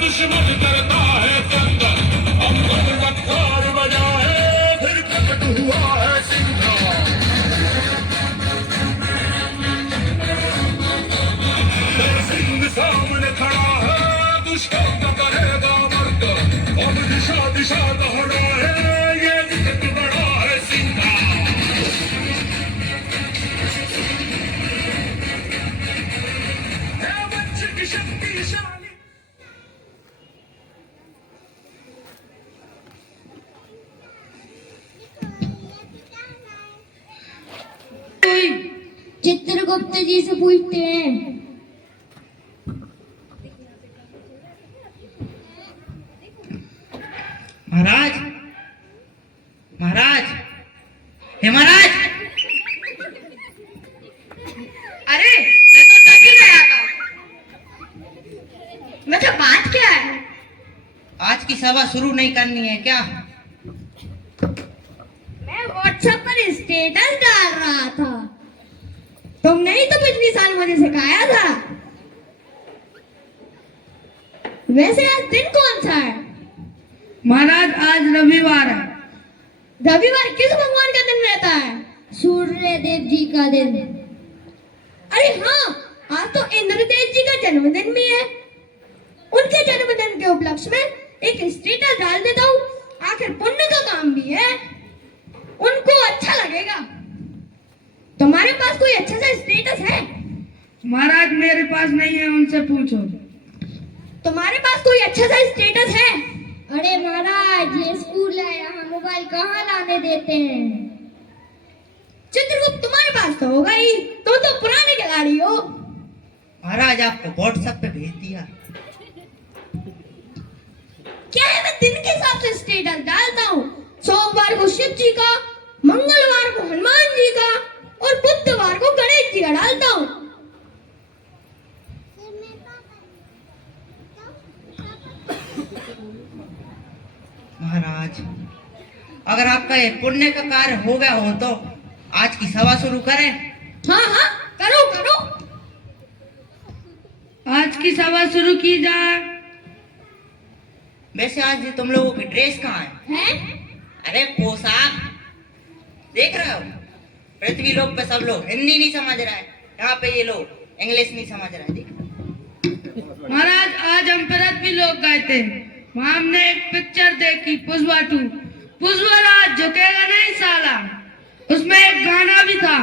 दुश्मन करता है संग, अम्बर पत्थर बजा है, फिर प्रकट हुआ है सिंह। सिंह सामने खड़ा है, दुष्कर्म करेगा मर्द, अब दिशा दिशा दौड़ा है, ये विकट बड़ा है सिंह। है वंश की शक्तिशाली। चित्रगुप्त जी से पूछते हैं। महाराज, महाराज, हे महाराज। अरे मैं तो डर ही गया था। वैसे बात क्या है? आज की सभा शुरू नहीं करनी है क्या? मैं व्हाट्सएप पर स्टेटस डाल रहा था। तुमने ही तो पिछली साल मुझे सिखाया था। वैसे आज दिन कौन सा है? महाराज आज रविवार है। रविवार किस भगवान का दिन रहता है? सूर्य देव जी का दिन। अरे हाँ, आज तो इंद्रदेव जी का जन्मदिन भी है। उनके जन्मदिन के उपलक्ष्य में एक स्टेटस डाल देता हूँ, आखिर पुण्य का काम भी है, उनको अच्छा लगेगा। तुम्हारे पास कोई अच्छा सा स्टेटस है? महाराज मेरे पास नहीं है, उनसे पूछो। तुम्हारे पास कोई अच्छा सा स्टेटस है? अरे महाराज ये स्कूल है, यहाँ मोबाइल कहाँ लाने देते हैं। चित्रगुप्त तुम्हारे पास तो होगा ही, तुम तो पुराने खिलाड़ी हो। महाराज आपको व्हाट्सएप पे भेज दिया। क्या है, मैं दिन के हिसाब से स्टेटस डालता हूँ। सोमवार को शिव जी का, मंगलवार को हनुमान जी का और बुधवार को गणेश जी का डालता हूँ। महाराज अगर आपका ये पुण्य का कार्य हो गया हो तो आज की सभा शुरू करें। हाँ हाँ करो करो। आज की सभा शुरू की जाए। वैसे आज तुम लोगों की ड्रेस कहाँ है? हैं? अरे पोशाक देख रहे हो? पृथ्वी लोक पे सब लोग हिंदी नहीं समझ रहा है, यहाँ पे ये लोग इंग्लिश नहीं समझ रहा है। देख महाराज आज हम पृथ्वी लोग गए थे, वहाँ हमने एक पिक्चर देखी पुष्पा 2। पुष्पराज झुकेगा नहीं साला, उसमें एक गाना भी था।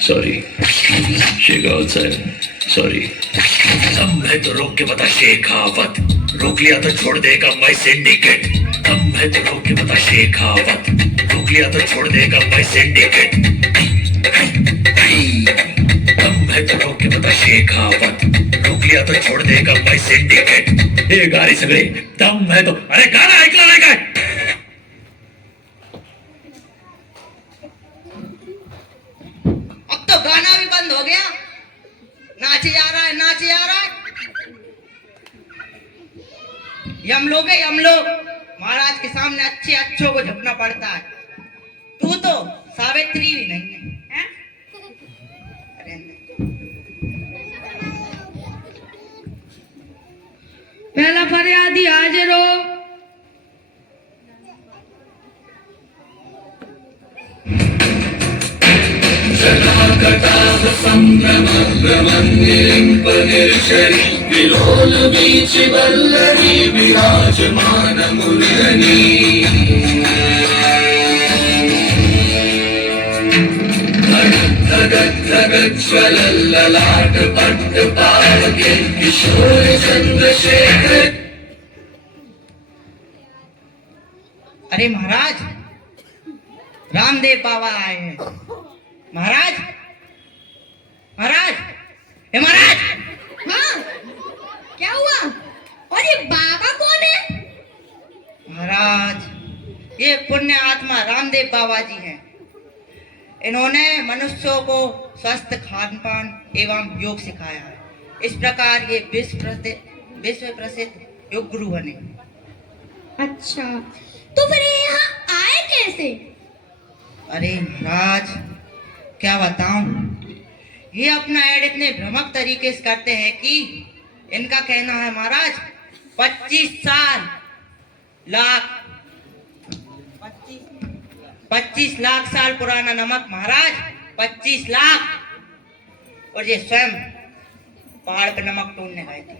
Sorry sorry. अब है तो रोक के बता शेखावत, रोक लिया तो छोड़ देगा मैं सिंडिकेट। अब है तो रोक के बता शेखावत, रोक लिया तो छोड़ देगा मैं सिंडिकेट। अब है तो रोक के बता शेखावत, रोक लिया तो छोड़ देगा मैं सिंडिकेट। ये गाड़ी सगळे दम है तो, अरे गाना ऐकला नाही काय? अब तो गाना भी बंद हो गया, नाचे जा रहा है, नाचे जा रहा है। हम लोग है, हम लोग महाराज के सामने अच्छे अच्छों को झुकना पड़ता है। तू तो सावित्री भी नहीं है, हैं? अरे पहला फरियादी हाजिर हो। विलोल बीच वल्लरी विराजमान मुरली। ललाट पट्ट पावके किशोर चंद्रशेखर। अरे महाराज रामदेव बाबा आए हैं। महाराज, महाराज, हे महाराज। हाँ क्या हुआ? और ये बाबा कौन है? महाराज ये पुण्य आत्मा रामदेव बाबा जी हैं। इन्होंने मनुष्यों को स्वस्थ खान पान एवं योग सिखाया है। इस प्रकार ये विश्व प्रसिद्ध योग गुरु बने। अच्छा तो फिर ये यहाँ आए कैसे? अरे महाराज क्या बताऊं, ये अपना ऐड इतने भ्रमक तरीके से करते हैं कि इनका कहना है महाराज 25 लाख साल पुराना नमक महाराज, 25 लाख। और ये स्वयं पहाड़ पे नमक ढूंढने गए थे,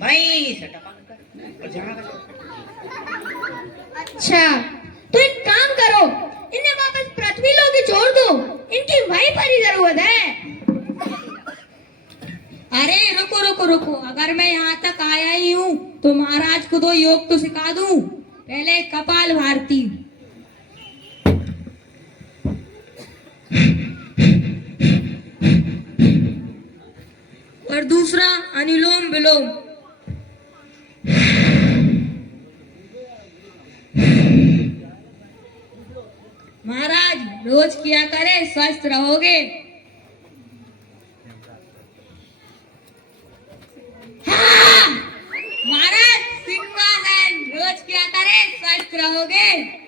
वहीं से टपक कर और जहाँ अच्छा, तो एक काम करो, इन्हें वापस पृथ्वी लोक ही छोड़ दो, इनकी वहीं पर ही जरूरत है। अरे रुको रुको रुको, अगर मैं यहाँ तक आया ही हूँ तो महाराज को दो योग तो सिखा दूं। पहले कपाल भारती, और दूसरा अनुलोम विलोम। महाराज रोज किया करे, स्वस्थ रहोगे। हाँ! महाराज सिग्मा है, रोज किया करे, स्वस्थ रहोगे।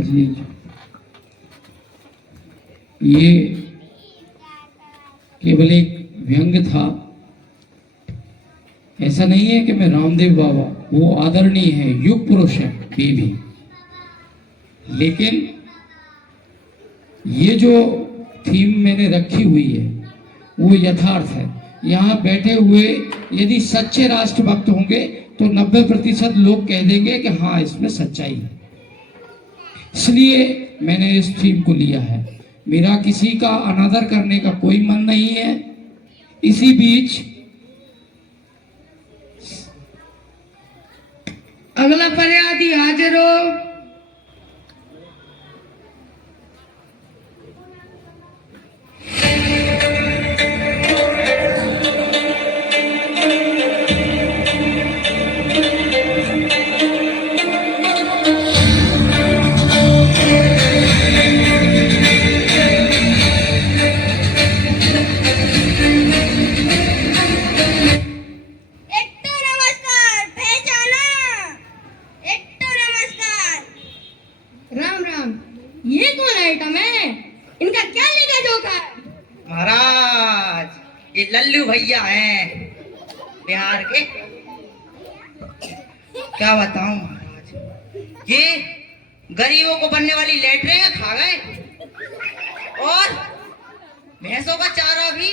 जी, ये केवल एक व्यंग था। ऐसा नहीं है कि मैं रामदेव बाबा, वो आदरणीय है, युग पुरुष है भी, लेकिन ये जो थीम मैंने रखी हुई है वो यथार्थ है। यहाँ बैठे हुए यदि सच्चे राष्ट्रभक्त होंगे तो 90% लोग कह देंगे कि हाँ इसमें सच्चाई है। इसलिए मैंने इस थीम को लिया है। मेरा किसी का अनादर करने का कोई मन नहीं है। इसी बीच अगला फरियादी हाजिर हो। राम राम, ये कौन आइटम है? इनका क्या लेगा जोखा है? महाराज ये लल्लू भैया हैं बिहार के। क्या बताऊं महाराज, ये गरीबों को बनने वाली लेटरिन खा गए और भैंसों का चारा भी,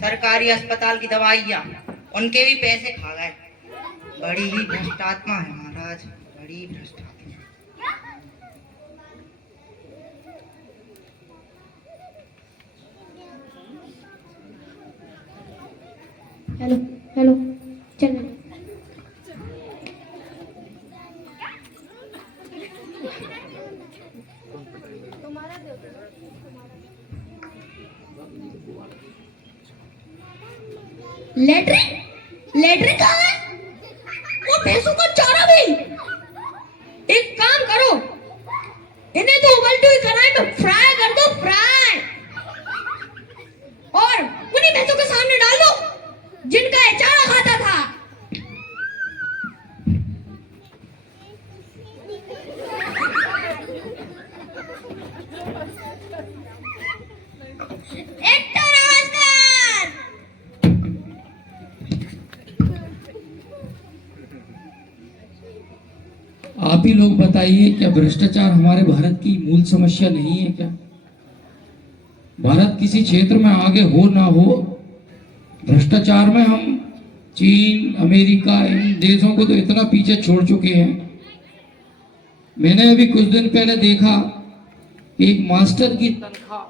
सरकारी अस्पताल की दवाइयाँ उनके भी पैसे खा गए। बड़ी ही भ्रष्ट आत्मा है महाराज, बड़ी भ्रष्ट आत्मा। हेलो हेलो, चलो। लेटरिन लेटरिन कहाँ है? वो भैंसों का चारा भी। एक काम करो, इन्हें तो उबलती हुई कढ़ाई में फ्राई कर दो, फ्राई, और उन्हीं भैंसों के सामने डाल दो जिनका ये चारा खाता था। आप ही लोग बताइए, क्या भ्रष्टाचार हमारे भारत की मूल समस्या नहीं है क्या? भारत किसी क्षेत्र में आगे हो ना हो, भ्रष्टाचार में हम चीन, अमेरिका, इन देशों को तो इतना पीछे छोड़ चुके हैं। मैंने अभी कुछ दिन पहले देखा, एक मास्टर की तनख्वाह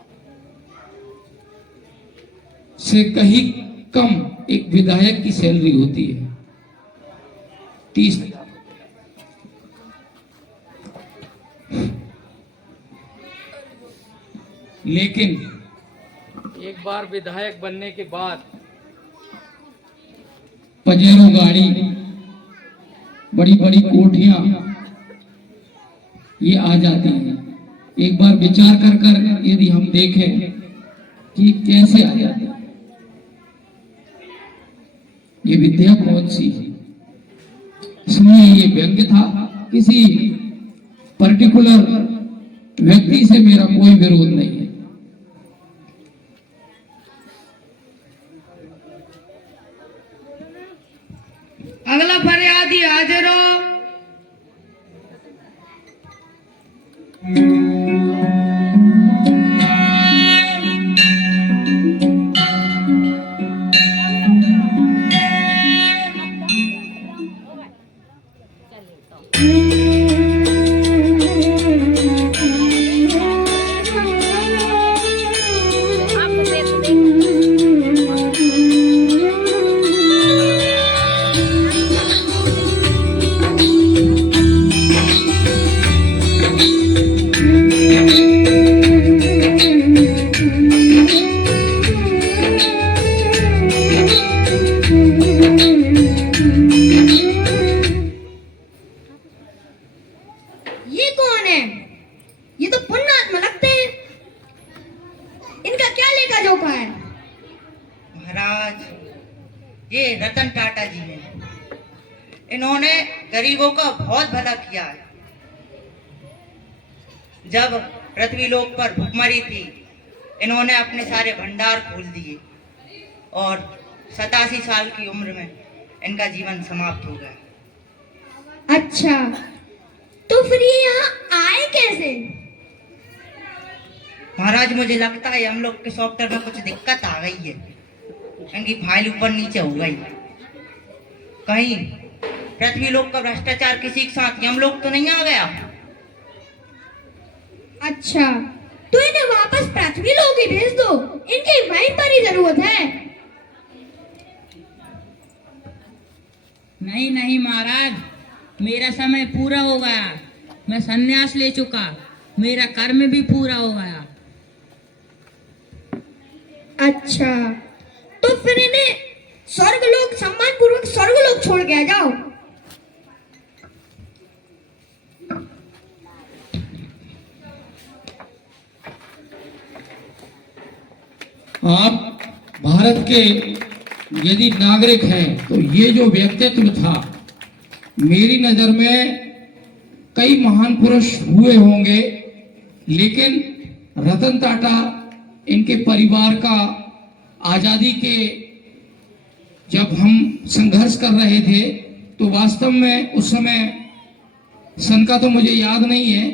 से कहीं कम एक विधायक की सैलरी होती है, 30,000। लेकिन एक बार विधायक बनने के बाद पजेरो गाड़ी, बड़ी बड़ी कोठियां ये आ जाती हैं। एक बार विचार कर कर यदि हम देखें कि कैसे आ जाती है, ये विद्या कौन सी है? इसलिए ये व्यंग्य था। किसी पर्टिकुलर व्यक्ति से मेरा कोई विरोध नहीं है। अगला फरियादी हाजिर हो। ये कौन है? ये तो पुण्यात्मा लगते हैं। इनका क्या लेखा जोखा है? महाराज, ये रतन टाटा जी हैं। इन्होंने गरीबों का बहुत भला किया है। जब पृथ्वी लोक पर भुखमरी थी, इन्होंने अपने सारे भंडार खोल दिए और 87 साल की उम्र में इनका जीवन समाप्त हो गया। अच्छा, तो फिर ये यहाँ आए कैसे? महाराज, मुझे लगता है हम लोग के सॉफ्टवेयर में कुछ दिक्कत आ गई है। इनकी फाइल ऊपर नीचे हो गई। कहीं पृथ्वी लोक का भ्रष्टाचार किसी के साथ हम लोग तो नहीं आ गया? अच्छा, तो इन्हें वापस पृथ्वी लोक ही भेज दो। इनकी वहीं पर ही जरूरत है। नहीं नहीं महाराज, मेरा समय पूरा हो गया। मैं संन्यास ले चुका। मेरा कर्म भी पूरा हो गया। अच्छा, तो फिर इन्हें स्वर्गलोक सम्मान पूर्वक स्वर्गलोक छोड़ के आ जाओ। आप भारत के यदि नागरिक हैं तो ये जो व्यक्तित्व था, मेरी नजर में कई महान पुरुष हुए होंगे, लेकिन रतन टाटा इनके परिवार का आजादी के जब हम संघर्ष कर रहे थे तो वास्तव में उस समय सन का तो मुझे याद नहीं है,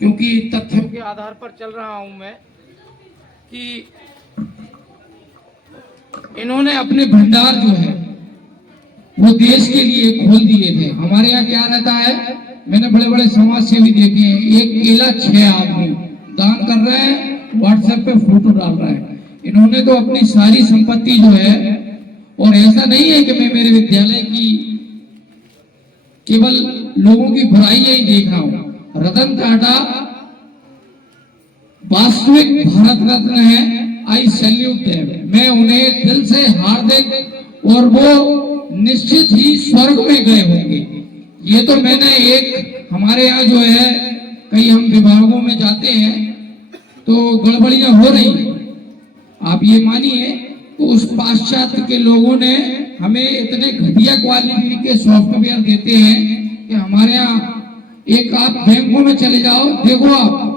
क्योंकि तथ्यों के आधार पर चल रहा हूं मैं, कि इन्होंने अपने भंडार जो है वो देश के लिए खोल दिए थे। हमारे यहाँ क्या रहता है, मैंने बड़े बड़े समाज सेवी देखे हैं, एक केला 6 आदमी दान कर रहे हैं, व्हाट्सएप पे फोटो डाल रहे हैं। इन्होंने तो अपनी सारी संपत्ति जो है, और ऐसा नहीं है कि मैं मेरे विद्यालय की केवल लोगों की बुराई ही देख रहा हूँ। रतन टाटा वास्तविक भारत रत्न है। आई सैल्यूट देम। मैं उन्हें दिल से हार्दिक, और वो निश्चित ही स्वर्ग में गए होंगे। ये तो मैंने एक, हमारे यहाँ जो है कई हम विभागों में जाते हैं तो गड़बड़ियां हो रही हैं, आप ये मानिए। तो उस पाश्चात्य के लोगों ने हमें इतने घटिया क्वालिटी के सॉफ्टवेयर देते हैं कि हमारे यहाँ एक आप बैंकों में चले जाओ, देखो आप,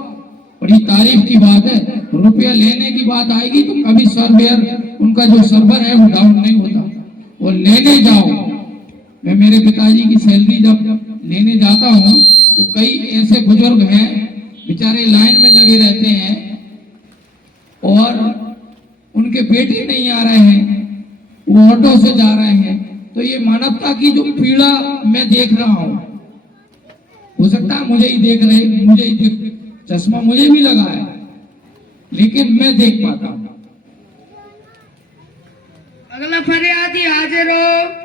बड़ी तारीफ की बात है, रुपया लेने की बात आएगी तो कभी सर्वर, उनका जो सर्वर है वो डाउन नहीं होता। वो लेने जाओ, मैं मेरे पिताजी की सैलरी जब लेने जाता हूँ तो कई ऐसे बुजुर्ग हैं बेचारे लाइन में लगे रहते हैं और उनके बेटे नहीं आ रहे हैं, वो ऑटो से जा रहे हैं। तो ये मानवता की जो पीड़ा मैं देख रहा हूँ, हो सकता है मुझे ही देख रहे, मुझे ही देख, चश्मा मुझे भी लगा है, लेकिन मैं देख पाता हूँ। अगला फरियादी हाजिर हो।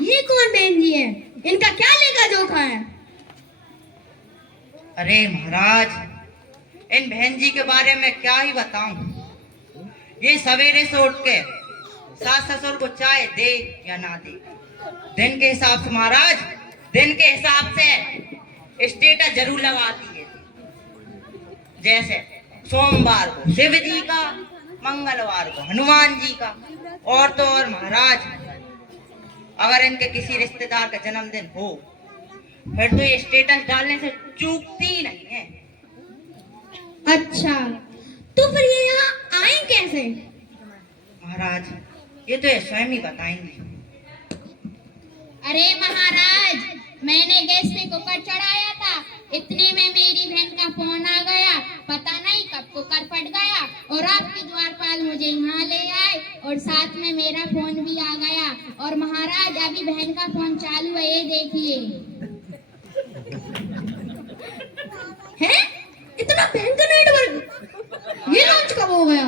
ये कौन बहन जी है? इनका क्या लेखा जोखा है? अरे महाराज, इन बहन जी के बारे में क्या ही बताऊं। ये सवेरे से उठ के सास ससुर को चाय दे या ना दे, दिन के हिसाब से महाराज, दिन के हिसाब से स्टेटस जरूर लगाती है। जैसे सोमवार को शिव जी का, मंगलवार को हनुमान जी का, और तो और महाराज, अगर इनके किसी रिश्तेदार का जन्मदिन हो फिर तो ये स्टेटस डालने से चूकती नहीं है। अच्छा, तो फिर ये यहाँ आए कैसे? महाराज, ये तो ये स्वयं ही बताएंगे। अरे महाराज, मैंने गैस पे कुकर चढ़ाया था, इतने में मेरी बहन का फोन आ गया। पता नहीं कब कुकर फट गया और आपके द्वारपाल मुझे यहाँ ले आए और साथ में मेरा फोन भी आ गया। और महाराज, अभी बहन का फोन चालू है, ये देखिए। हैं? इतना भयंकर नेटवर्क ये लॉन्च कब हो गया?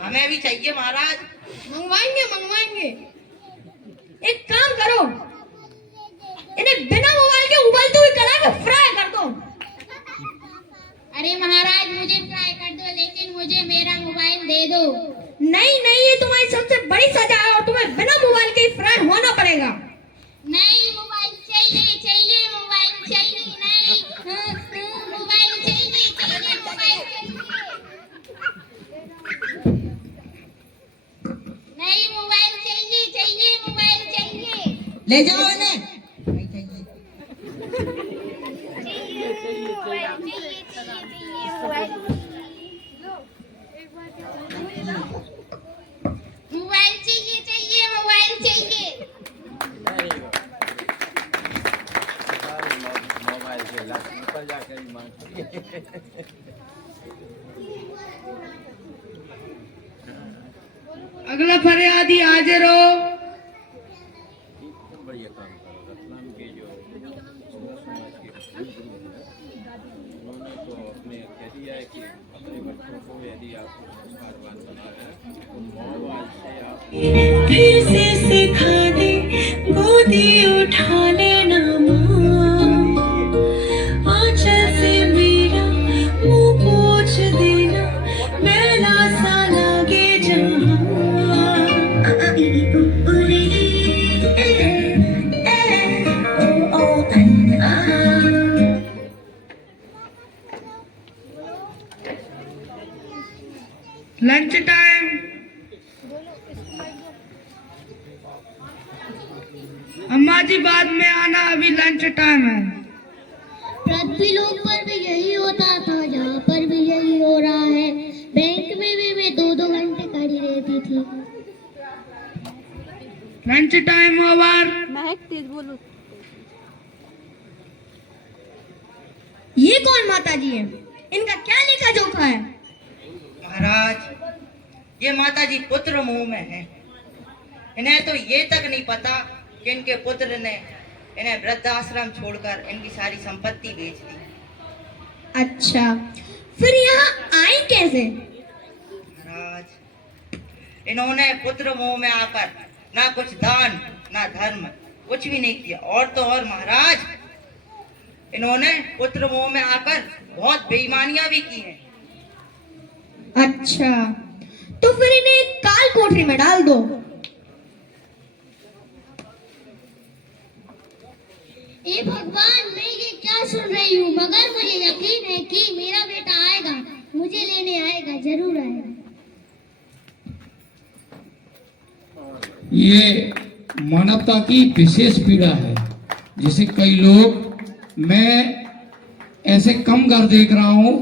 हमें भी चाहिए महाराज। मंगवाएंगे। एक काम करो, इन्हें बिना मोबाइल के उबलती हुई कढ़ाई में फ्राई कर दो। अरे महाराज, मुझे फ्राई कर दो, लेकिन मुझे मेरा मोबाइल दे दो। नहीं, ये तुम्हारी सबसे बड़ी सजा है और तुम्हें बिना मोबाइल के ही फ्राई होना पड़ेगा। नहीं, मोबाइल चाहिए, मोबाइल चाहिए, नहीं, मोबाइल चाहिए, मोबाइल चाहिए। नहीं, मोबाइल चाहिए, मोबाइल चाहिए। ले जाओ इन्हें। मोबाइल चाहिए, मोबाइल चाहिए। अगला फरियादी हाजिर हो। फिर से सिखा दे, गोदी उठा लेना माँ, आंचल से मेरा मुंह पोंछ देना, मेला सा लगे लंच टाइम। अम्मा जी बाद में आना, अभी लंच टाइम है। पृथ्वी लोक पर भी यही होता था, यहाँ पर भी यही हो रहा है। बैंक में भी मैं 2-2 घंटे खड़ी रहती थी। Lunch time over. ये कौन माता जी है? इनका क्या लेखा जोखा है? महाराज, ये माता जी पुत्र मुंह में है। इन्हें तो ये तक नहीं पता कि इनके पुत्र ने इन्हें वृद्धाश्रम छोड़कर इनकी सारी संपत्ति बेच दी। अच्छा, फिर यहाँ आई कैसे? महाराज, इन्होंने पुत्र मोह में आकर ना कुछ दान ना धर्म कुछ भी नहीं किया, और तो और महाराज, इन्होंने पुत्र मोह में आकर बहुत बेईमानियां भी की हैं। अच्छा, तो फिर इन्हें काल कोठरी में डाल दो। ए भगवान, मैं ये क्या सुन रही हूँ? मगर मुझे यकीन है कि मेरा बेटा आएगा, मुझे लेने आएगा, जरूर आएगा। ये मानवता की विशेष पीड़ा है, जिसे कई लोग, मैं ऐसे कम घर देख रहा हूं,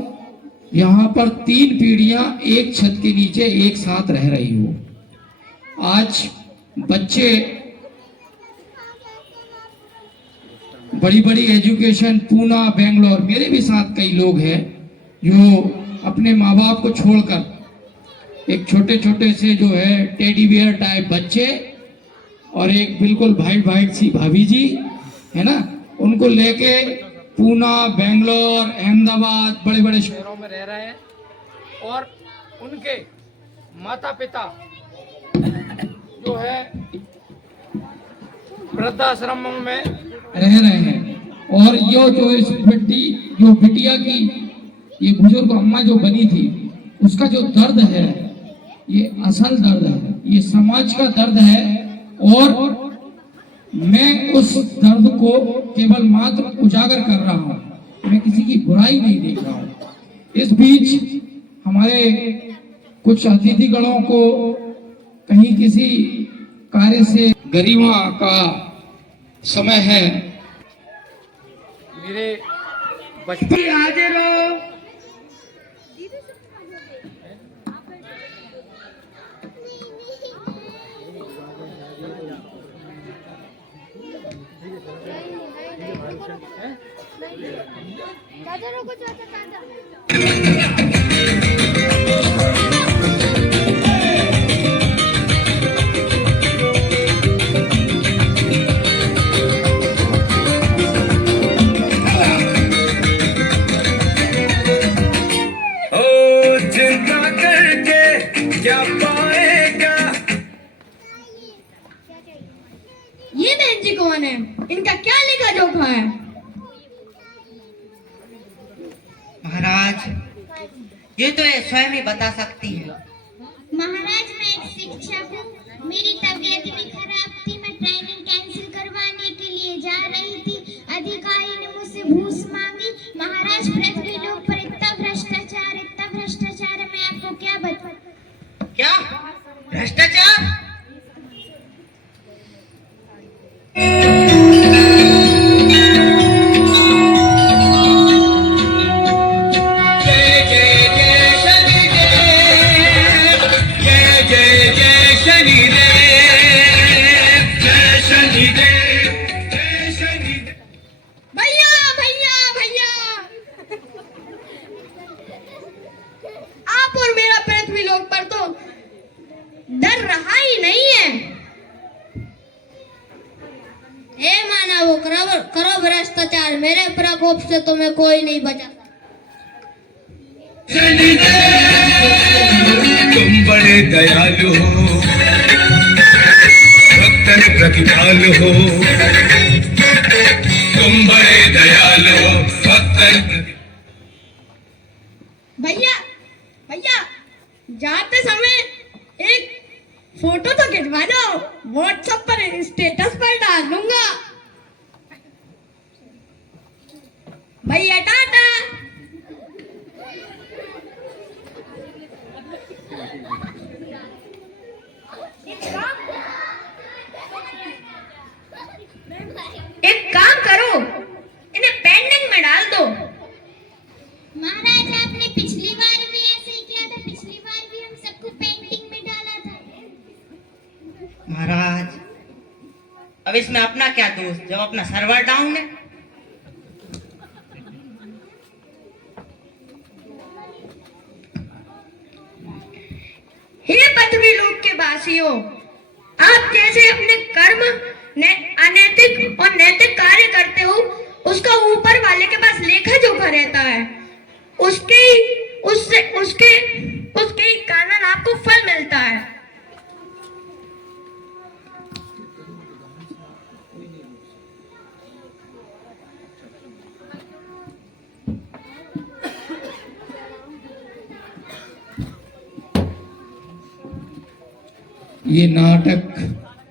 यहाँ पर 3 पीढ़ियां एक छत के नीचे एक साथ रह रही हो। आज बच्चे बड़ी बड़ी एजुकेशन, पूना, बेंगलोर, मेरे भी साथ कई लोग हैं जो अपने माँ बाप को छोड़कर एक छोटे छोटे से जो है टेडी बियर टाइप बच्चे और एक बिल्कुल वाइट सी भाभी जी है ना, उनको लेके पूना, बेंगलोर, अहमदाबाद, बड़े बड़े शहरों में रह रहे हैं। और उनके माता पिता जो है वृद्धाश्रमों में रह रहे हैं। और ये जो इस बिटिया की ये बुजुर्ग अम्मा जो बनी थी, उसका जो दर्द है ये असल दर्द है, ये समाज का दर्द है। और मैं उस दर्द को केवल मात्र उजागर कर रहा हूँ, मैं किसी की बुराई नहीं देख रहा हूँ। इस बीच हमारे कुछ अतिथिगणों को कहीं किसी कार्य से गरिमा का समय है। मेरे बचपन हाजिर हो। ये बहन जी कौन है? इनका क्या लेखा जोखा है? महाराज, ये तो ये स्वयं ही बता सकती है। महाराज, मैं एक शिक्षक हूँ। मेरी तबीयत भी खराब थी। मैं ट्रेनिंग कैंसिल करवाने के लिए जा रही थी। अधिकारी ने मुझसे घूस मांगी। महाराज, पृथ्वी लोक पर इतना भ्रष्टाचार है, मैं आपको क्या बताऊं? क्या भ्रष्टाचार? भैया भैया भैया, आप और मेरा पृथ्वी लोक पर तो डर रहा ही नहीं है। हे मानवो, करो भ्रष्टाचार, मेरे प्रकोप से तुम्हें कोई नहीं बचा। तुम बड़े दयालु हो, भक्तन प्रतिपाल हो। तुम बड़े दयालु हो, भक्तन। भैया भैया, जाते समय एक फोटो तो खिंचवा दो, व्हाट्सएप पर स्टेटस पर डाल दूंगा। भैया टाटा। एक काम करो, इन्हें पेंडिंग में डाल दो। महाराज, आपने पिछली बार भी ऐसे ही किया था। पिछली बार भी हम सबको पेंटिंग में डाला था। महाराज, अब इसमें अपना क्या दोष जब अपना सर्वर डाउन है। हे पृथ्वी लोक के वासियों, आप कैसे अपने कर्म अनैतिक और नैतिक कार्य करते हो, उसका ऊपर वाले के पास लेखा जोखा रहता है। उसके ही कारण आपको फल मिलता है। ये नाटक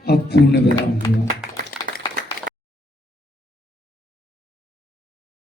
अब पूर्ण विराम हुआ।